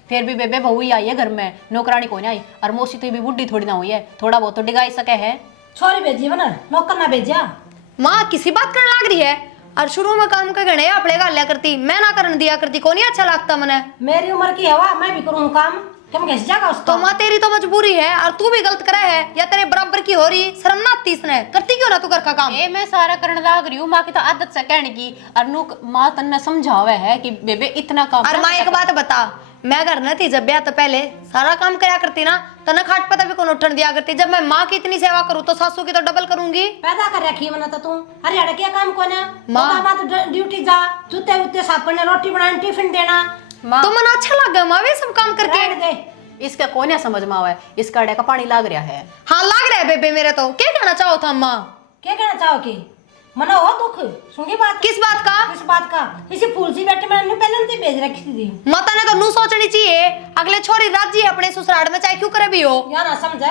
फिर भी बेबे बहू ही आई है घर में, नौकरानी कोई नहीं आई। और मौसी तो भी बुढ़ी थोड़ी ना हुई है, थोड़ा बहुत तो डिगाई सके है। छोरी भेजी है ना, नौकर ना भेजा। माँ किसी बात करने लग रही है। और शुरू में काम के गणे अपने गालिया करती, मैं ना करने दिया करती, को नहीं अच्छा लगता मने। मेरी उम्र की हवा, मैं भी करूँ काम, तुम कैसे जाएगा उसको। तो माँ तेरी तो मजबूरी है, और तू भी गलत करे है, या तेरे बराबर की हो रही, शर्म ना आती इसने, करती क्यों ना तू घर का काम। ए मैं सारा करने लाग रही हूँ, माँ की तो आदत से कहने की। और नु माँ तन्ने समझावे है कि बेबे इतना काम। और माँ एक बात बता, मैं घर न थी जब ब्याह तो पहले सारा काम कराया करती ना, तना खाट पता भी कौन उठन दिया करती। जब मैं माँ की इतनी सेवा करूँ तो सासू की तो डबल करूंगी। पैदा कर रखी है मना तो तू। अरे अड़े क्या काम कौन है माँ। तो ड्यूटी जा, जूते उते साफ करने, रोटी बनाने, टिफिन देना। माँ तो मन अच्छा लग गया माँ वे सब काम करके। रहने दे। इसका कौन है समझ में आवे, इसका अड़े का पानी लाग रहा है। हाँ लग रहा है बेबे मेरे तो। क्या कहना चाहो था माँ। क्या कहना चाहोगी मना हो दुख सुनगी बात। किस बात का। किस बात का। इसी फूल सी बैठे मैंने पहले से भेज रखी थी। माता ने तो नू सोचनी चाहिए, अगले छोरी राजी है अपने ससुराल में, चाहे क्यों करे भी हो। या ना समझे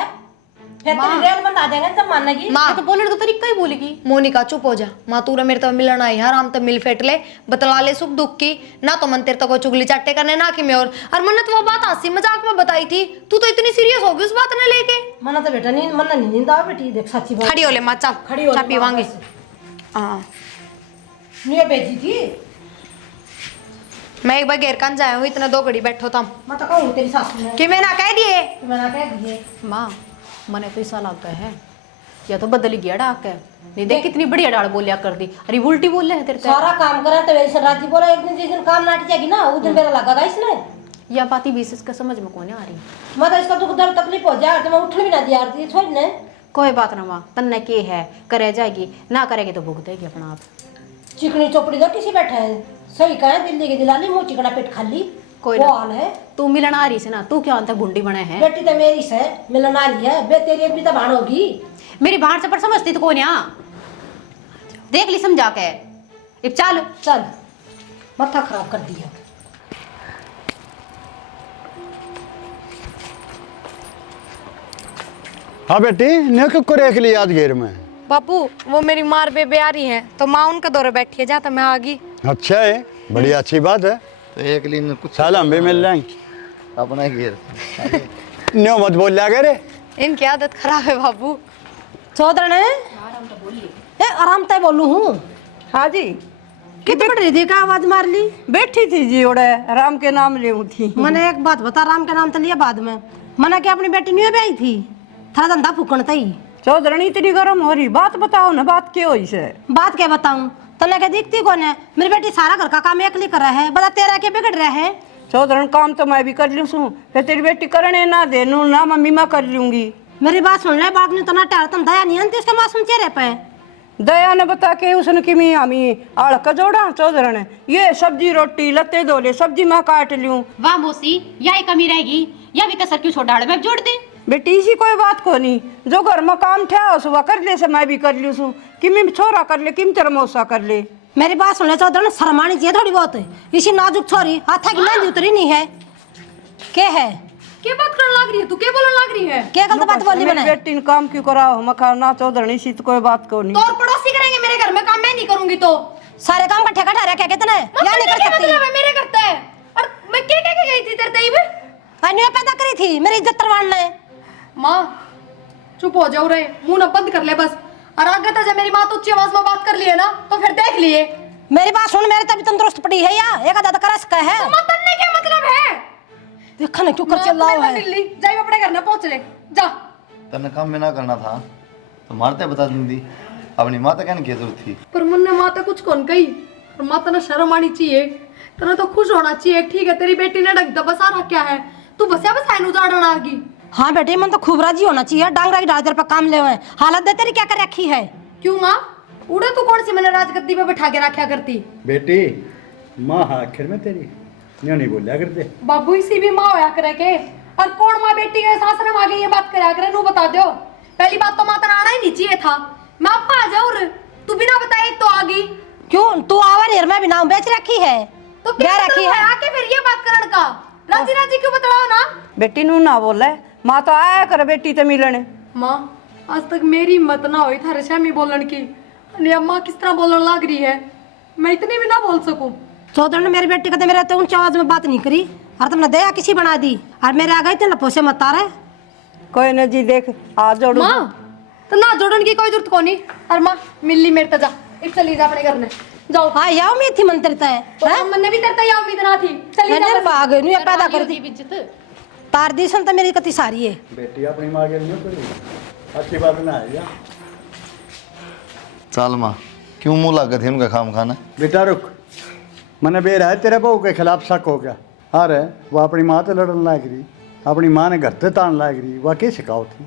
फिर तेरी रेल बंदा देंगे जब मानेगी। माँ तो बोलने तो तरीका ही बोलेगी। मोनिका चुप हो जा। माँ तू मेरे तो मिलना आई यार, हम तो मिल फेट ले, बतला ले सुख दुख की। ना तो मन तेरे तो कोई चुगली चाटे करने ना कि मैं और मैंने तो वो बात हंसी मजाक में बताई थी, तू तो इतनी सीरियस हो गई उस बात ने लेके। मना तो बेटा नहीं, मना नहीं नींद आवे बेटी, देख सच्ची बात। खड़ी हो ले माँ, चा खड़ी हो ले चा पीवांगे। माँ, हाँ नहीं भेजी थी। मैं एक बार घेर कान जाया हूँ, इतने 2 घड़ी बैठो था मैं तो कहूँ तेरी सासू ने कि मैं ना कह दिए। मैंने कह दिए। माँ मने तो ऐसा लगता है या तो बदल गया डाक है। नहीं देख कितनी बढ़िया डाल बोलिया कर दी, अरे उल्टी बोल रहे हैं तेरे तो। सारा काम करा तो वैसे राजी बोला, एक दिन जिस दिन काम नाटी जाएगी ना उस दिन मेरा लगा इसने। या बाती बीस इसका समझ में कौन आ रही। मैं तो इसका दुख दर्द तकलीफ हो जाए तो मैं उठने भी ना दिया थी छोड़ ने। कोई बात ना माँ, तन्ने के है करे जाएगी, ना करेगी तो भुगतेगी अपना आप। चिकनी चोपड़ी दो किसी बैठे है सही कहे, दिल्ली की दिलाली मुंह चिकना पेट खाली कोई वो ना। हाल है। तू मिलन आ रही से ना, तू क्या अंत गुंडी बने है। बेटी तो मेरी से मिलन आ रही है, बे तेरी एक भी तो भाण होगी। मेरी बाहर से पर समझती तो कौन यहाँ देख ली समझा के। अब चल चल माथा खराब कर दिया। हाँ बेटी ने को रेख ली आज घेर में। बापू वो मेरी मार बेबे आ रही है तो माँ उनके दौरे बैठी है, जाता मैं आ गई। अच्छा है, बड़ी अच्छी बात है। तो एक लिए कुछ साल हम भी मिल जाएंगे। अपना घेर। न्यो मत बोल लिया करे। इनकी आदत खराब है बाबू। चौधरी ए आराम तय बोलू हूँ। हाँ जी। कितने बड़ रही थी का आवाज मार ली। बैठी थी जी ओड़े, राम के नाम ले थी। मैंने एक बात बता, राम के नाम तो लिया बाद में, मना कि अपनी बेटी नहीं ब्याही थी, था धंधा फूकन थी। चौधरी इतनी गर्म हो रही, बात बताओ ना, बात क्यों हुई से। बात क्या बताऊं, तने क्या दिखती कौन है। मेरी बेटी सारा घर का काम अकेली कर रहा है, बता तेरा क्या बिगड़ रहा है। चौधरी काम तो मैं भी कर लूँ सू, फिर तेरी बेटी करने ना दे नू ना मम्मी मैं कर लूंगी। मेरी बात सुन ले, बाप ने तो ना टहल तुम दया नहीं आती उसके मासूम चेहरे पे। दया ने बता के उसने कि मैं हमी आड़ का जोड़ा चौधरी ने ये सब्जी रोटी लत्ते धो ले, सब्जी मैं काट लूँ। वाह मौसी यही कमी रहेगी, या भी कसर क्यों छोड़ मैं जोड़ दे। बेटी इसी कोई बात को नहीं, जो घर में काम ठा सुबह कर ले से मैं भी कर लूँ सू, कि मैं छोरा कर ले कि तेरा मौसा कर ले। मेरी बात सुन ले चौधरी, शर्मानी चाहिए थोड़ी बहुत। इसी नाजुक छोरी हाथा की मेहंदी उतरी नहीं है। क्या है, क्या बात करने लग रही है तू, क्या बोलने लग रही है। क्या गलत बात बोली मेरी मैंने। बेटी ने काम क्यों कराओ मखा ना चौधरी, इसी तो कोई बात को नहीं। तो और पड़ोसी करेंगे मेरे घर में काम, मैं नहीं करूंगी तो। सारे काम का ठेका ठहरा क्या कहते हैं, या नहीं कर सकती। मतलब है मेरे करता है। और मैं क्या कह के गई थी तेरे तई में। अन्य पैदा करी थी मेरी इज्जत करवाने ने। माँ चुप हो जाओ रे, मुंह ना बंद कर ले बस। और आगे तो जब मेरी माँ तो उच्ची आवाज में बात कर लिए ना तो फिर देख लिए। मेरी बात सुन, मेरे तभी तंदुरुस्त पड़ी है या एक आधा कर सका है। तो मत करने क्या मतलब है। देखा ना क्यों कर चिल्लाओ है। दिल्ली जाई अपने घर ना पहुंच ले जा। तने काम में ना करना था तो मारते बता दी, अपनी माता कहने की जरूरत थी। पर मन ने माता कुछ कौन कही, और माता ने शर्म आनी चाहिए, तेरा तो खुश होना चाहिए। ठीक है तेरी बेटी ने ढक बसा रखा है, तू बसिया बसाइन उजाड़ना आ गई। हाँ बेटी मन तो खूब राजी होना चाहिए, डांगरा की डाल तेरे पर काम ले हुए। हालत दे तेरी क्या कर रखी है। क्यों माँ उड़े तू कौन सी मैंने राजगद्दी पे बैठा के रखा करती। बेटी माँ आखिर में तेरी न्यो नहीं बोलिया करते। बाबू इसी भी माँ होया करे के, और कौन माँ बेटी के सासरे में आगे ये बात करा करे, नू बता दो। पहली बात तो माता आना ही नहीं चाहिए था, मैं अब आ जाऊँ तू बिना बताए तो आ गई। क्यों तू आवर हेर में भी नाम बेच रखी है तो क्या रखी है आके फिर ये बात करन का, राजी राजी क्यों बतलाओ ना। बेटी नू ना बोले, माँ तो आया कर बेटी तो मिलने। माँ आज तक मेरी हिम्मत ना हुई थारे सामी बोलन की, अम्मा किस तरह बोलन लग रही है। मैं इतनी भी ना बोल सकूं। चौधर ने मेरी बेटी कहते मेरे तो ऊंची आवाज में बात नहीं करी और तुमने दया किसी बना दी और मेरे आ गए थे लपो से मत आ रहे। कोई ना जी, देख आ जोड़ू माँ तो ना जोड़न की कोई जरूरत कोनी। और माँ मिल्ली मेरे तजा इस चली जा अपने घर में जाओ। हाँ याओ मैं थी मंत्र है तो मन ने भी तेरे या उम्मीद ना थी। चली जा मैंने भाग नहीं पैदा कर दी तार दी सन तो मेरी कति सारी है। बेटी अपनी माँ के नहीं पड़ी अच्छी बात ना है या चल माँ, क्यों मुँह लग गए थे उनका खाम खाना? बेटा रुक, मैंने बेर है तेरे बहू के खिलाफ शक हो गया। अरे वह अपनी माँ से लड़न लायक रही, अपनी माँ ने घर से तान लायक रही, वह क्या शिकाओ थी?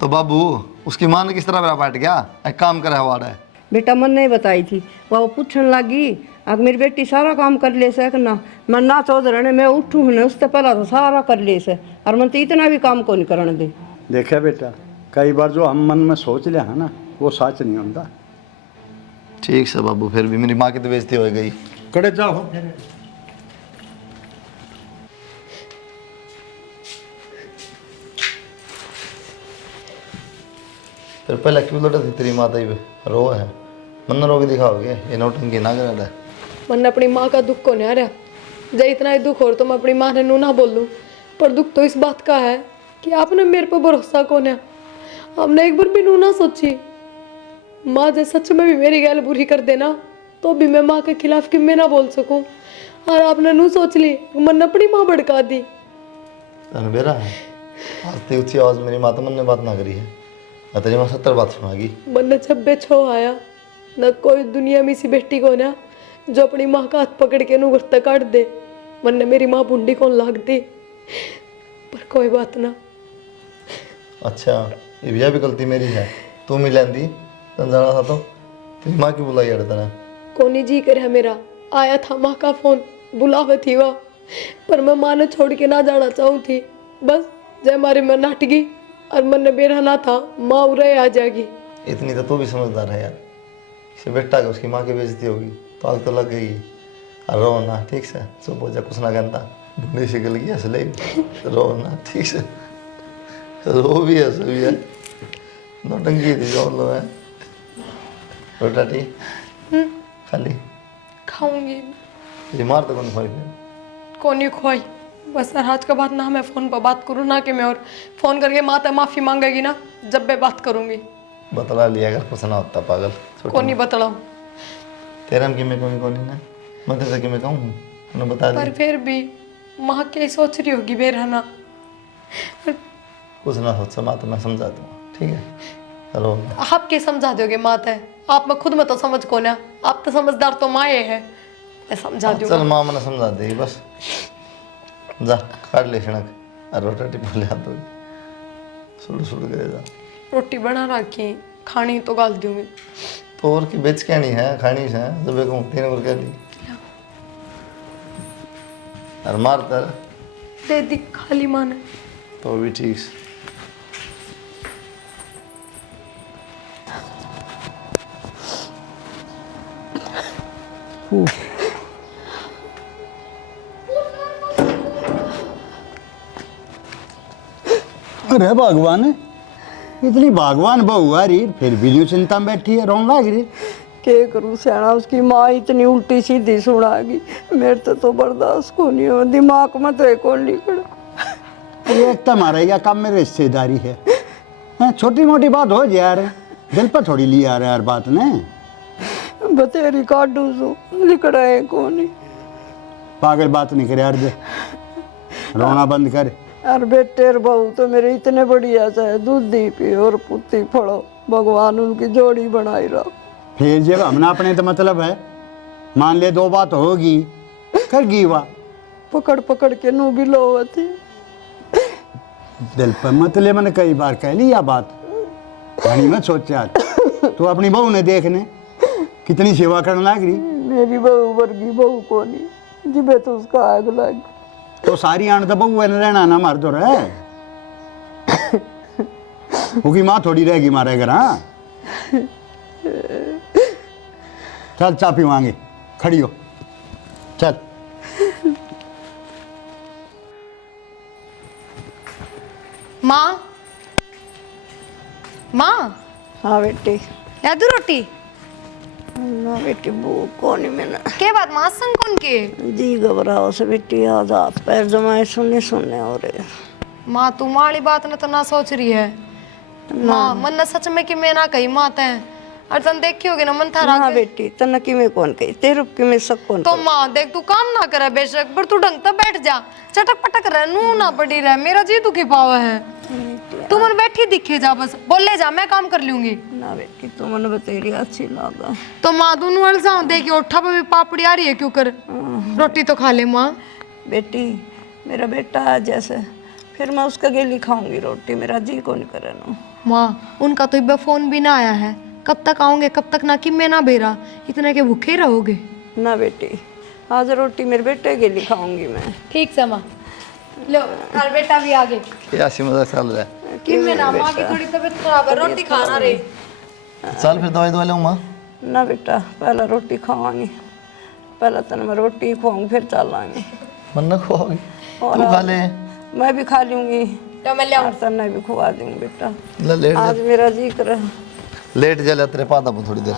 तो बाबू उसकी माँ ने किस तरह मेरा बैठ गया? एक काम करे हवाड़ा है। बेटा मन नहीं बताई थी, वो पूछने लगी अब मेरी बेटी सारा काम कर ले सक ना, मैं ना चौधर ने मैं उठूँ ना उससे पहला तो सारा कर ले से और मन तो इतना भी काम को नहीं करने दे। देखा बेटा, कई बार जो हम मन में सोच लिया है ना वो सच नहीं होता। ठीक से बाबू, फिर भी मेरी माँ की तो बेइज्जती हो गई। कड़े जाओ फिर पहले क्यों लड़ा थी तेरी माता ही पे रो है? मन रो के दिखाओगे? ये नौटंकी ना कर रहा है। मन अपनी माँ का दुख को नहीं आ रहा। जब इतना ही दुख हो तो मैं अपनी माँ ने नू ना बोलूँ, पर दुख तो इस बात का है कि आपने मेरे पर भरोसा कौन है। हमने एक बार भी नू ना सोची। माँ जब सच में भी मेरी गैल बुरी कर देना तो भी मैं माँ के खिलाफ कि मैं ना बोल सकूं, और आपने नू सोच ली मन ने अपनी माँ भड़का दी। बेरा है आज ते ऊंची आवाज मेरी माता मन ने बात ना करी है, मैं तेरी माँ 70 बात सुनागी। मन ने जब बे छो आया न कोई दुनिया में इसी बेटी को ना जो अपनी माँ का हाथ पकड़ के नू घर तक काट दे। मन ने मेरी माँ बूंदी कौन लाग दी, पर कोई बात ना। अच्छा ये भैया भी गलती मेरी है, तू मिलन दी तन जाना था तो तेरी माँ की बुलाई यार तेरा कोनी जी कर मेरा आया था माँ का फोन, बुलावे थी वह, पर मैं माँ ने छोड़ के ना जाना चाहूँ थी। बस जय मारे मैं नाट गई और मन ने बेरा ना था माँ उरे आ जाएगी। इतनी तो तू भी समझदार है यार, किसी बेटा के उसकी माँ की बेइज्जती होगी तो आग तो लग गई। और रो ना ठीक से, चुप हो जा, कुछ ना कहता, बूढ़ी से गल गया असले रो ना ठीक से, रो भी हंस भी है, नौटंकी थी जो लो है। रोटाटी खाली खाऊंगी ये मार तो कौन खोई कोनी खोई। बस सर आज के बाद ना मैं फ़ोन पर बात करूँ ना कि मैं और फ़ोन करके माता माफ़ी मांगेगी ना जब मैं बात करूँगी। बतला लिया अगर कुछ ना होता पागल कोनी बतलाऊँ तेरा में कि मैं कौन है ना, मैं तेरे कि मैं कहूँ उन्हें बता पर दे। फिर भी माँ क्या सोच रही होगी बेरहना। कुछ ना सोच माँ तो मैं समझा दूँगा ठीक है, चलो आप क्या समझा दोगे माता है? आप में खुद में तो समझ कौन है, आप तो समझदार तो माँ है, मैं समझा दूंगा। चल माँ मैंने समझा देगी बस, जा काट ले क्षणक और रोटी बोले हाथ धो सुड़ सुड़ करे जा। रोटी बना रखी खानी तो गाल दूंगी। तो और की बेच क्या नहीं है खानी से जब एक तीन बार कह दी और मार तर दे दी खाली माँ ने तो भी ठीक से। अरे भगवान, इतनी भगवान बहू आ रही फिर भी जो चिंता में बैठी है, रोन लाग रही। के करूँ सियाना, उसकी माँ इतनी उल्टी सीधी सुनागी, मेरे तो बर्दाश्त को नहीं हो, दिमाग में तो एक और निकला। ये एक तुम्हारा या काम में रिश्तेदारी है, छोटी मोटी बात हो जाए यार, दिल पर थोड़ी लिया आ रहा है यार बात ने। बतेरी काटू सो लिकड़ा है कौन। पागल बात नहीं करे यार, दे रोना बंद कर। और बेटे और बहू तो मेरे इतने बढ़िया चाहे दूधी पी और पुत्ती फड़ो, भगवान उनकी जोड़ी बनाई रहो। फिर जब हमने अपने तो मतलब है, मान ले दो बात होगी कर गीवा पकड़ पकड़ के नू भी लो थी। दिल पर मतलब मैंने कई बार कह ली यह बात, घनी मत सोच यार। तो अपनी बहू ने देखने कितनी सेवा करने लग रही। मेरी बहू वर्गी बहू को नहीं जिबे तो उसका आग लग। तो सारी आंट तो बहू रहना ना मार तो रहे, उसकी माँ थोड़ी रहेगी मारे घर। हाँ चल चा पीवांगे, खड़ी हो चल। माँ माँ हाँ बेटे, या दू रोटी ना बेटी भूख को नहीं मैंने के बात माँ संग कौन के? जी घबराओ से बेटी, आज हाथ पैर जमाए सुनने सुनने हो रहे। माँ तू माड़ी बात ने तो ना सोच रही है माँ, मन ने सच में कि मैं ना कही माँ तै और तन देखी होगी ना मन थारा ना के। बेटी तन की मैं कौन कही, तेरे की मैं सब कौन तो माँ देख तू काम ना करे बेशक, पर तू ढंग तो बैठ जा, चटक पटक रह नू ना पड़ी रह, मेरा जी दुखी पावा है। तू मन बैठी दिखे जा, बस बोले जा, मैं काम कर लूंगी। ना बेटी तू मन बतेरी अच्छी लगा। तो माँ दोनों अड़ जाओ, देखिए उठा पे भी पापड़ी आ रही है, क्यों कर रोटी तो खा ले माँ। बेटी मेरा बेटा है जैसे, फिर मैं उसका गेली खाऊंगी रोटी, मेरा जी को नहीं करे ना। माँ उनका तो इब्बा फोन भी ना आया है, कब तक आओगे, कब तक ना कि मैं ना बेरा, इतने के भूखे रहोगे। ना बेटी आज रोटी मेरे बेटे के लिए खाऊंगी मैं। ठीक से माँ, लो तार बेटा भी आ गए। क्या सी मजा चल रहा है? कि मैं ना माँ की थोड़ी तबीयत खराब है, रोटी खाना रे। चल फिर दवाई दवा ले माँ। ना बेटा पहला रोटी खावांगी, पहला तन मैं रोटी खुआऊंगी फिर चलांगे। मन न खोगी और तू खा ले। मैं भी खा लूंगी, तो मैं ले आऊं। और तन्ने भी खुआ दूंगी बेटा। ले लेट आज मेरा जी करे। लेट जा ले तेरे पादा थोड़ी देर,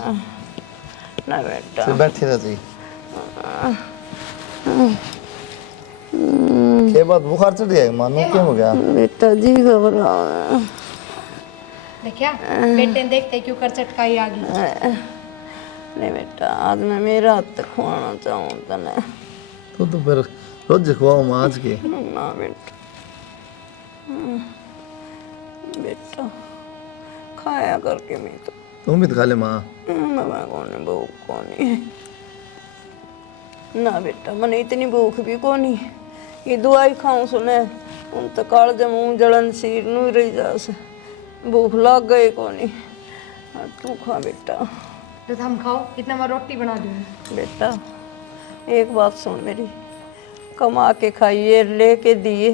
ना बेटा फिर बैठी रह जी। के बाद बुखार चढ़ गया मानो, क्या हो गया? बेटा जी घबरा देखिया बेटे ने देखते क्यों कर चटकाई आ गई। नहीं बेटा आज मैं मेरा हाथ खुआना चाहूँ तने। तो फिर रोज खुआओ माँ आज के। ना बेटा बेटा खाया करके मैं तो तुम भी तो खा ले माँ। मैं कौन भूख कौन ना बेटा, मैंने इतनी भूख भी कौन, ये दवाई खाऊं सुने उन तो काल जमू जलन सिर नू रही जा से, भूख लग गई कौन। तू खा बेटा। तो हम खाओ, इतना मैं रोटी बना दूंगी। बेटा एक बात सुन मेरी, कमा के खाइए लेके दिए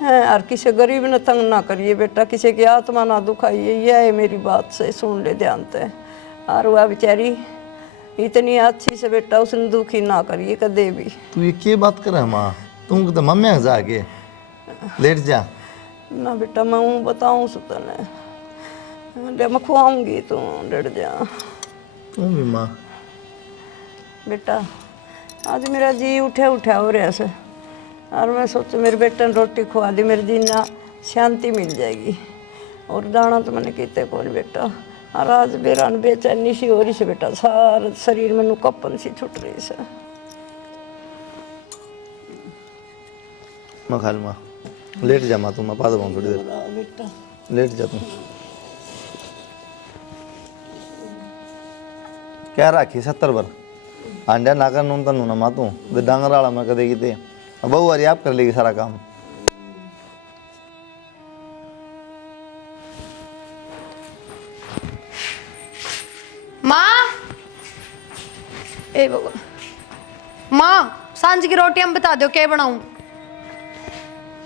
हैं, और किसी गरीब ने तंग ना करिए बेटा, किसी की आत्मा ना दुखाइए, यह है मेरी बात से सुन ले ध्यान से। और वह बेचारी इतनी अच्छी से बेटा उसने दुखी ना करिए कदे भी। तू ये क्या बात कर रहा है माँ? तुम तो मम्मी जा आगे लेट जा। ना बेटा मैं हूँ बताऊँ सुतने, मैं खुआऊंगी तू डर जा। तुम भी माँ। बेटा आज मेरा जी उठा उठा हो रहा से, और मैं सोचू मेरे बेटे ने रोटी खुआ दी, मेरे जी ना शांति मिल जाएगी। और दाना तो मैंने किते कौन बेटा, और आज बेरान बेचैनी सी हो रही से बेटा, सारा शरीर में कपन सी छुट रही से। मैं खा लूँ माँ, लेट जा माँ, तुम मैं पा दूँ थोड़ी देर, बेटा लेट जा तुम। क्या राखी 70 बार आंडा नाकर नून तो नूना माँ तू डांगर वाला मैं कदे की बहु वारी आप कर लेगी सारा काम। माँ ए भगवान, माँ सांझ की रोटी हम बता दो क्या बनाऊं।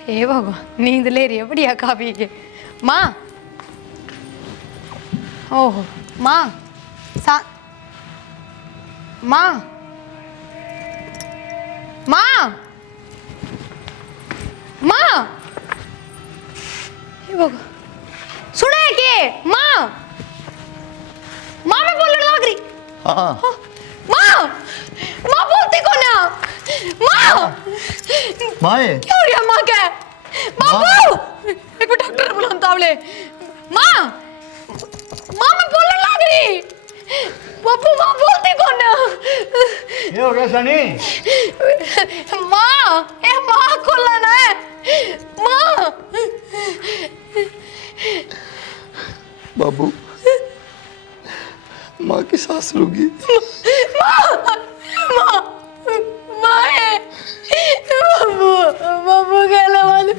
हे भगवान नींद ले रही है बढ़िया खा पी के। माँ ओहो माँ माँ माँ माँ, हे भगवान सुने के माँ, माँ मैं बोलने लग रही। हाँ माँ माँ बोलती कौन है? माँ माए क्या हो रहा है? माँ क्या है? बाबू एक मिनट डॉक्टर बुलाता आवले। माँ माँ मैं बोलने लग रही। बाबू माँ बोलती कौन है? ये हो गया सनी? माँ ए माँ खोलन है माँ। बाबू माँ की सांस रुकी। बाबू कहने वाले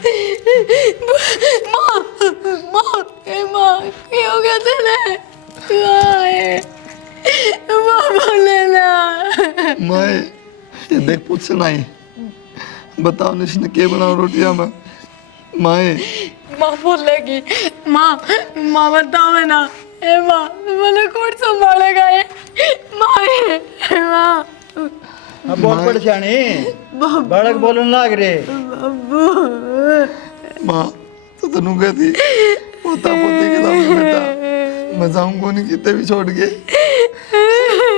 माँ माँ ए माँ क्या हो गया तेरे? बाबू लेना माए ये देख पूछ नहीं बताओ निशने क्या बनाओ रोटियां में माए। माँ बोलेगी माँ माँ बताओ ना ए माँ मैंने कौन संभालेगा ये माँ माँ। अब बहुत परेशानी बालक बोलने लग रहे। माँ तो तनु कहती पोता पोती के लाओ बेटा मैं जाऊंगा नहीं कितने भी छोड़ के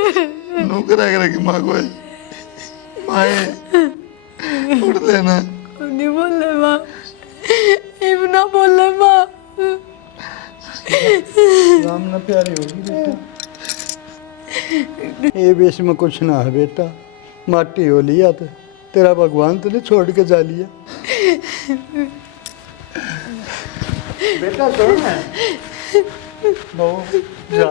नौकरा करेगी माँ को माए उठ लेना नहीं बोले माँ इतना बोले माँ सामने प्यारी होगी बेटा। ये बेस में कुछ ना है बेटा, माटी हो लिया तो तेरा भगवान तुझे छोड़ के जा लिया। बेटा सुन ना, जा